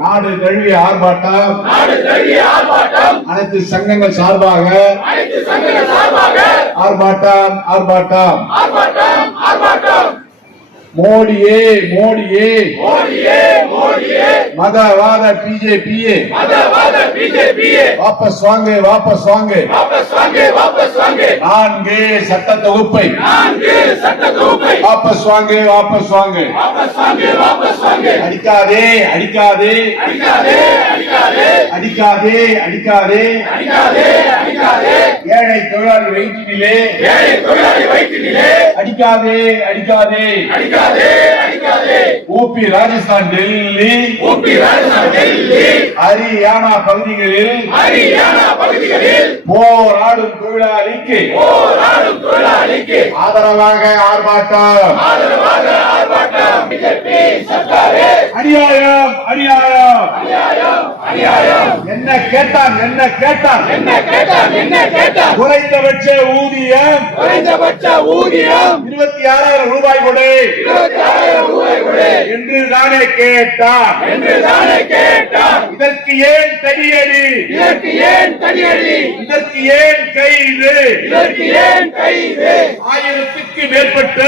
நாடு தழுவிய ஆர்ப்பாட்டம் அனைத்து சங்கங்கள் சார்பாக ஆர்ப்பாட்டம் ஆர்ப்பாட்டம் மோடியே மோடியே மதவாத பிஜேபியே வாபஸ் வாங்க வாபஸ் வாங்க நான்கு சட்ட தொகுப்பை வாபஸ் வாங்க வாபஸ் வாங்க அடிக்காதே அடிக்காதே அடிக்காதே அடிக்காதே ஏழை தொழிலாளி வயிற்றினிலே அடிக்காதே அடிக்காதே ஊபி ராஜஸ்தான் டெல்லி ஹரியானா பகுதிகளில் போராடும் தொழிலாளிக்கு ஆதரவாக ஆர்ப்பாட்டம் அநியாயம் அநியாயம் என்ன கேட்டான் என்ன கேட்டான் குறைந்தபட்ச ஊதியம் 26,000 ரூபாய் கொடு என்று தானே கேட்டான் இதற்கு ஏன் தடியடி இதற்கு ஏன் கைது 1000க்கு மேற்பட்ட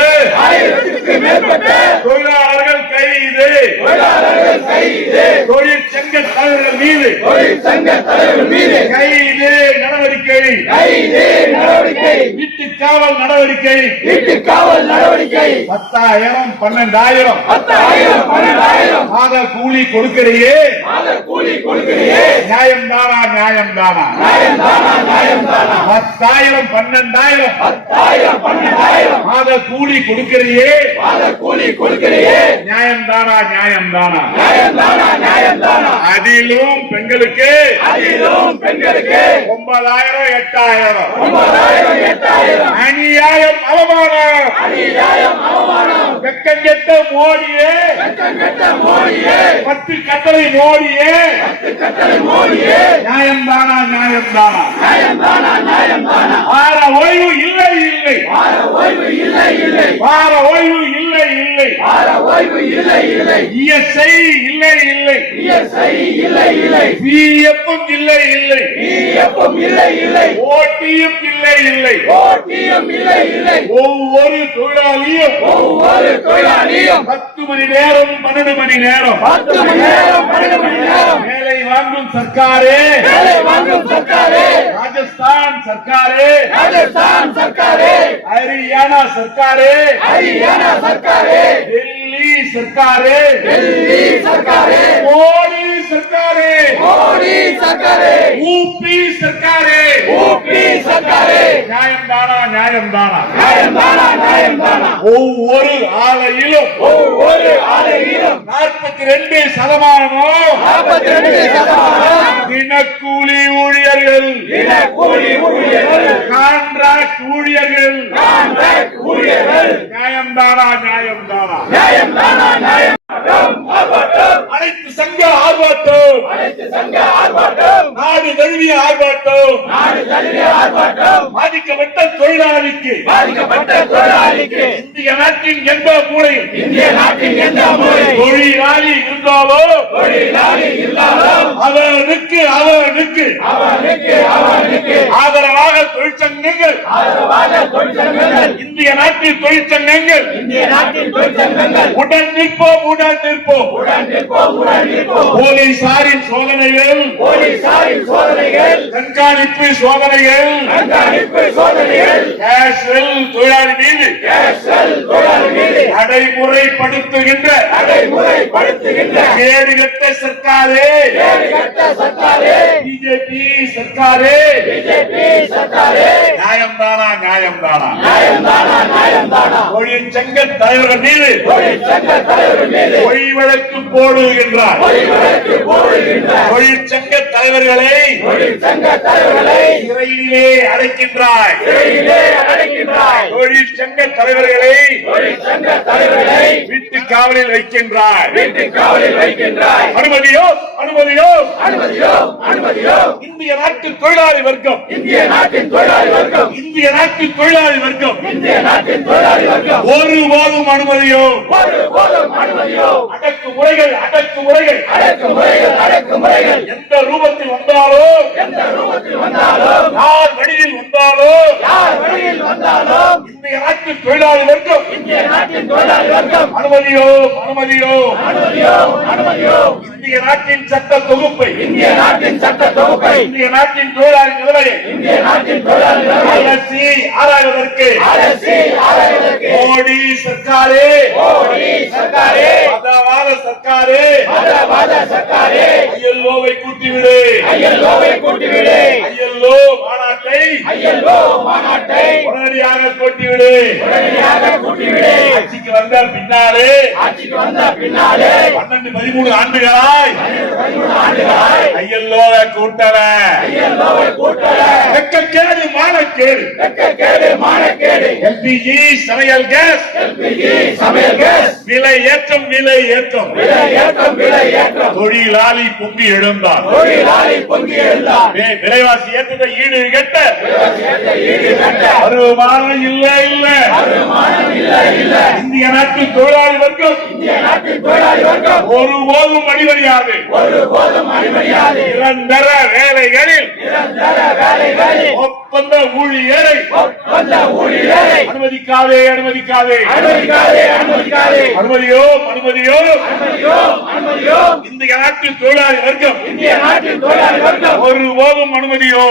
தொழிலாளர்கள் கைது தொழிற்சங்க தலைவர்கள் மீது கைது நடவடிக்கை வீட்டு காவல் நடவடிக்கை 10,000 12,000 மாத கூலி கொடுக்கிறையே நியாயம் தானா நியாயம் தானா 10,000 12,000 மாத கூலி கொடுக்கிறையே நியாயம் தானா நியாயம் தானா அதிலும் பெண்களுக்கு 9,000 8,000 அநியாயம் அவமானம் வெக்கங்கெட்ட மோடியே 10 கட்டளை மோடியே நியாயம் தானா நியாயம் தானா வார ஓய்வு இல்லை இல்லை வார ஓய்வு இல்லை இல்லை இஎஸ்ஐ இல்லை இல்லை பிஎஃப்பும் இல்லை ஓடியும் இல்லை ஒவ்வொரு தொழிலாளியும் 10 மணி நேரம் 12 மணி நேரம் வேலை வாங்கும் சர்க்காரே ராஜஸ்தான் சர்க்காரே ஹரியானா சர்க்காரே டெல்லி சர்க்காரே மோடி சர்க்காரே ஊபி சர்க்காரே நியாயம் தானா ஒவ்வொரு ஆலையிலும் 42% தினக்கூலி ஊழியர்கள் கான்ட்ராக்ட் ஊழியர்கள் நியாயம் தானா அனைத்து சங்க ஆர்ப்பாட்டம் நாடு தழுவிய ஆர்ப்பாட்டம் பாதிக்கப்பட்ட தொழிலாளிக்கு இந்திய நாட்டின் எந்த மூலையில் தொழிலாளி இருந்தாலும் அவனுக்கு ஆதரவாக தொழிற்சங்கங்கள் இந்திய நாட்டின் தொழிற்சங்கங்கள் உடன் நிற்போம் போலீசாரின் சோதனைகள் கண்காணிப்பு சோதனைகள் தொழிலாளி மீது நடைமுறைப்படுத்துகின்ற கேடுகட்ட சர்க்காரே பிஜேபி பிஜேபி சர்க்காரே நியாயம் தானா தொழிற்சங்க தலைவர்கள் மீது பொய் வழக்கு போடுகின்றார். தொழிற்சங்க தலைவர்களை சிறையிலே அடைக்கின்றார். தொழிற்சங்க தலைவர்களை வீட்டு காவலில் வைக்கின்றார். அனுமதியோ இந்திய நாட்டு தொழிலாளி வர்க்கம் ஒருபோதும் அனுமதியோ அடக்குமுறைகள் எந்த ரூபத்தில் வந்தாலும் யார் வழியில் வந்தாலும் இந்திய நாட்டு தொழிலாளி வர்க்கம் அனுமதியோ இந்திய நாட்டின் சட்ட தொகுப்பை இந்திய நாட்டின் தொழிலாளி நிலையை அலசி ஆராய்வதற்கு மோடி சர்க்காரே மதவாத சர்க்காரே ஐஎல்ஓவை கூட்டிவிடு ஐஎல்ஓ மாநாட்டை உடனடியாக கூட்டிவிடு. ஆட்சிக்கு வந்த பின்னாலே 12-13 ஆண்டுகளாய் ஐஎல்ஓவை கூட்டல. வெட்கக்கேடு மானக்கேடு. எல்பிஜி சமையல் கேஸ் விலை ஏற்றம் தொழிலாளி பொங்கி எழுந்தார். விலைவாசி ஏற்றத்தை ஈடு கட்ட வருமானம் இல்ல. இந்திய நாட்டு தொழிலாளி வர்க்கம் ஒருபோதும் அடிபணியாது. நிரந்தர வேலைகளில் ஒப்பந்த ஊழியரை அனுமதிக்காதே. அனுமதியோ இந்திய நாட்டில் தொழிலாளி வர்க்கம் ஒருபோதும் அனுமதியோ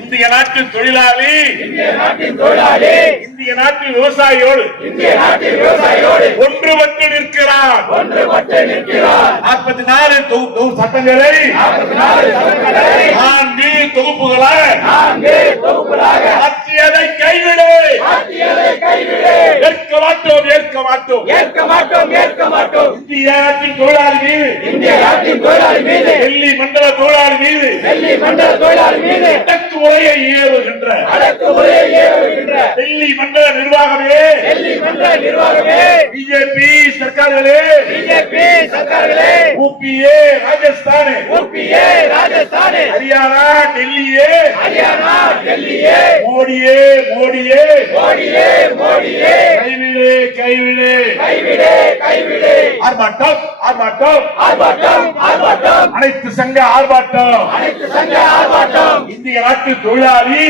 இந்திய நாட்டின் தொழிலாளி இந்திய நாட்டின் விவசாயியோடு ஒன்றுபட்டு நிற்கிறார். 44 சட்டங்களை 4 தொகுப்புகளாக மாற்றியதை கைவிடு. ஏற்க மாட்டோம். இந்திய நாட்டின் தொழிலாளி மீது டெல்லி மண்டல தொழிலாளி மீது அடக்குமுறையை ஏவுகின்ற டெல்லி மண்டல நிர்வாகமே பிஜேபி சர்க்கார்களே யூபிஏ ராஜஸ்தானே ஹரியானா டெல்லியே மோடியே கைவிடு. ஆர்ப்பாட்டம் அனைத்து சங்க ஆர்ப்பாட்டம். இந்திய நாட்டு தொழிலாளி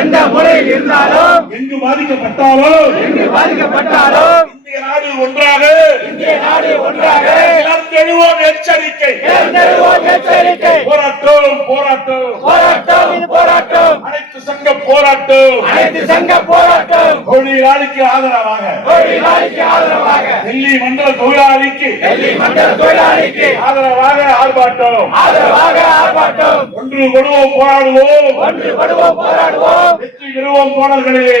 எந்த மூலையில் இருந்தாலும் எங்கு பாதிக்கப்பட்டாலும் இந்திய நாடு ஒன்றாக எழுவோம் எச்சரிக்கை. போராட்டம் அனைத்து சங்க போராட்டம் தொழிலாளிக்கு ஆதரவாக டெல்லி மண்டல தொழிலாளிக்கு ஆதரவாக ஆர்ப்பாட்டம். ஒன்று படுவோம் போராடுவோம் வெற்றி பெறுவோம் தோழர்களே.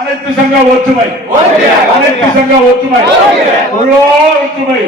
அனைத்து சங்க ஒற்றுமை தொழிலாளர் ஒற்றுமை